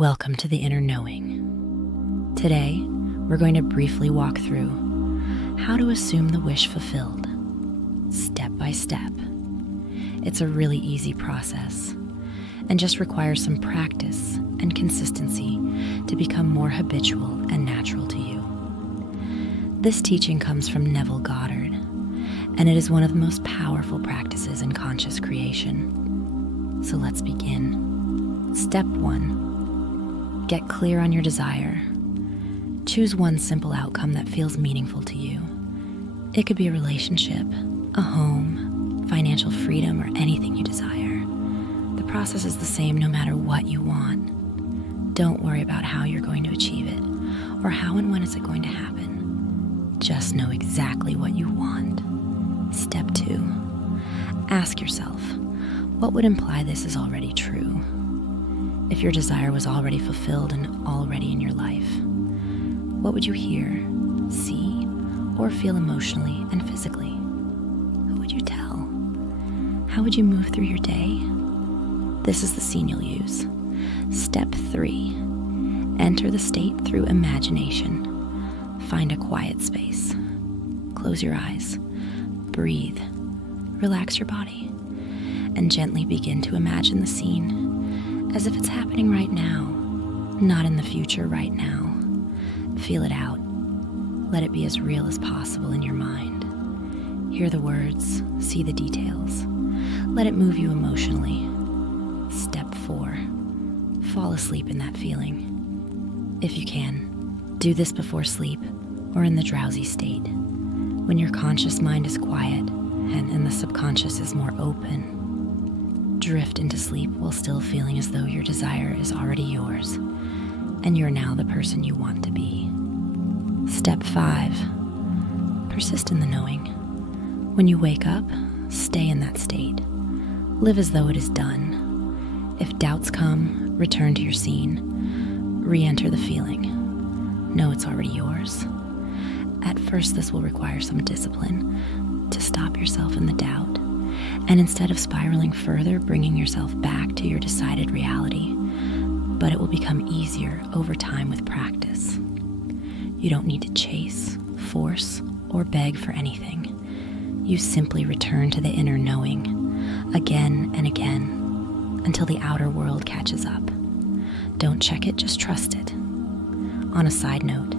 Welcome to the Inner Knowing. Today, we're going to briefly walk through how to assume the wish fulfilled, step by step. It's a really easy process and just requires some practice and consistency to become more habitual and natural to you. This teaching comes from Neville Goddard, and it is one of the most powerful practices in conscious creation. So let's begin. Step 1. Get clear on your desire. Choose one simple outcome that feels meaningful to you. It could be a relationship, a home, financial freedom, or anything you desire. The process is the same no matter what you want. Don't worry about how you're going to achieve it or how and when is it going to happen. Just know exactly what you want. Step 2. Ask yourself, what would imply this is already true? If your desire was already fulfilled and already in your life, what would you hear, see, or feel emotionally and physically? Who would you tell? How would you move through your day? This is the scene you'll use. Step 3. Enter the state through imagination. Find a quiet space. Close your eyes. Breathe. Relax your body. And gently begin to imagine the scene as if it's happening right now, not in the future right now. Feel it out. Let it be as real as possible in your mind. Hear the words, see the details. Let it move you emotionally. Step 4. Fall asleep in that feeling. If you can, do this before sleep or in the drowsy state, when your conscious mind is quiet and the subconscious is more open. Drift into sleep while still feeling as though your desire is already yours, and you're now the person you want to be. Step 5. Persist in the knowing. When you wake up, stay in that state. Live as though it is done. If doubts come, return to your scene. Re-enter the feeling. Know it's already yours. At first, this will require some discipline to stop yourself in the doubt, and instead of spiraling further, bringing yourself back to your decided reality. But it will become easier over time with practice. You don't need to chase, force, or beg for anything. You simply return to the inner knowing again and again until the outer world catches up. Don't check it, just trust it. On a side note,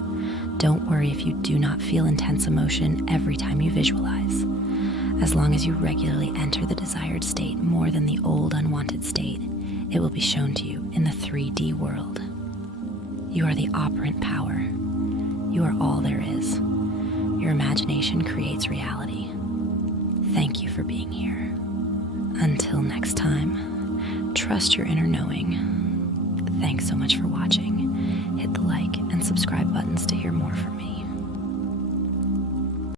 don't worry if you do not feel intense emotion every time you visualize. As long as you regularly enter the desired state more than the old unwanted state, it will be shown to you in the 3D world. You are the operant power. You are all there is. Your imagination creates reality. Thank you for being here. Until next time, trust your inner knowing. Thanks so much for watching. Hit the like and subscribe buttons to hear more from me.